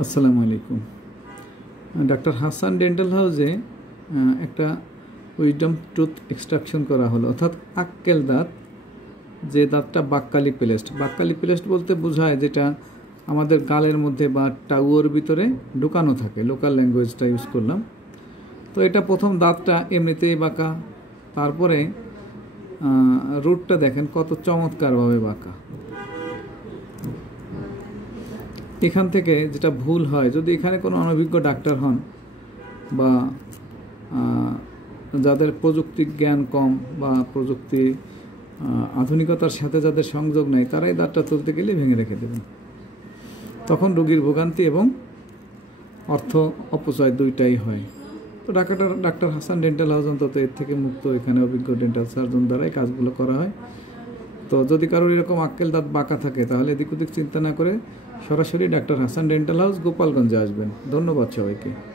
আসসালামু আলাইকুম। Doctor Hasan dental হাউসে একটা উইজডম টুথ এক্সট্রাকশন করা হলো, অর্থাৎ আক্কেল দাঁত, যে দাঁতটা বাক্কালি পেলেস্ট বলতে বোঝায় যেটা আমাদের গালের মধ্যে বা টাউয়ের ভিতরে ঢুকানো থাকে, লোকাল ল্যাঙ্গুয়েজটা ইউজ করলাম। তো এটা প্রথম দাঁতটা এমনিতেই বাঁকা, তারপরে রুটটা দেখেন কত চমৎকারভাবে বাঁকা। এখান থেকে যেটা ভুল হয়, যদি এখানে কোনো অনভিজ্ঞ ডাক্তার হন বা যাদের প্রযুক্তি জ্ঞান কম বা প্রযুক্তি আধুনিকতার সাথে যাদের সংযোগ নেই, তারাই দাঁতটা তুলতে গেলে ভেঙে রেখে দেবেন। তখন রোগীর ভোগান্তি এবং অর্থ অপচয় দুইটাই হয়। তো ডাক্তার হাসান ডেন্টাল হাউস অন্তত এর থেকে মুক্ত। এখানে অভিজ্ঞ ডেন্টাল সার্জন দ্বারাই কাজগুলো করা হয়। তো যদি কারোর এরকম আক্কেল দাঁত বাঁকা থাকে, তাহলে এদিক ওদিক চিন্তা না করে সরাসরি ডাক্তার হাসান ডেন্টাল হাউস, গোপালগঞ্জে আসবেন। ধন্যবাদ সবাইকে।